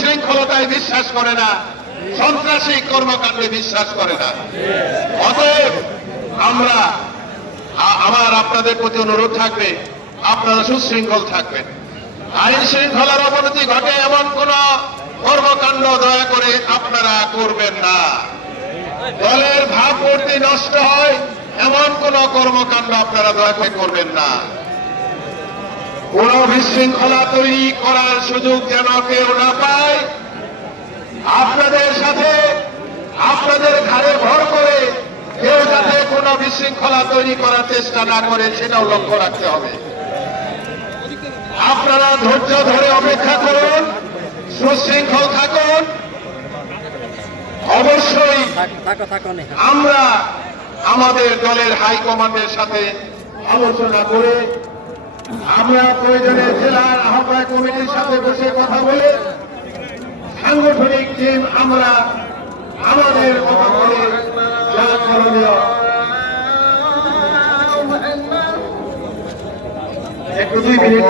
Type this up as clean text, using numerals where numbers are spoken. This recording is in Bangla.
উচ্ছৃঙ্খলতায় বিশ্বাস করে না, সন্ত্রাসী কর্মকাণ্ডে বিশ্বাস করে না। অতএব আমার আপনাদের প্রতি অনুরোধ থাকবে, আপনারা সুশৃঙ্খল থাকবেন। আইন শৃঙ্খলার অবনতি ঘটে এমন কোন কর্মকাণ্ড দয়া করে আপনারা করবেন না। দলের ভাবমূর্তি নষ্ট হয় এমন কোন কর্মকাণ্ড আপনারা দয়া করে করবেন না। কোন বিশৃঙ্খলা তৈরি করার সুযোগ যেন কেউ না পায়। আপনাদের সাথে আপনাদের ঘাড়ে ভর করে কেউ যাতে কোন বিশৃঙ্খলা তৈরি করার চেষ্টা না করে সেটাও লক্ষ্য রাখতে হবে। আপনারা ধৈর্য ধরে অপেক্ষা করুন, সুশৃঙ্খল থাকুন। অবশ্যই আমরা আমাদের দলের হাইকমান্ডের সাথে আলোচনা করে আমরা প্রয়োজনে জেলার আহ্বায়ক কমিটির সাথে বসে কথা বলে সাংগঠনিক টিম আমরা আমাদের কথা বলে যা করণীয় একটু 2 মিনিট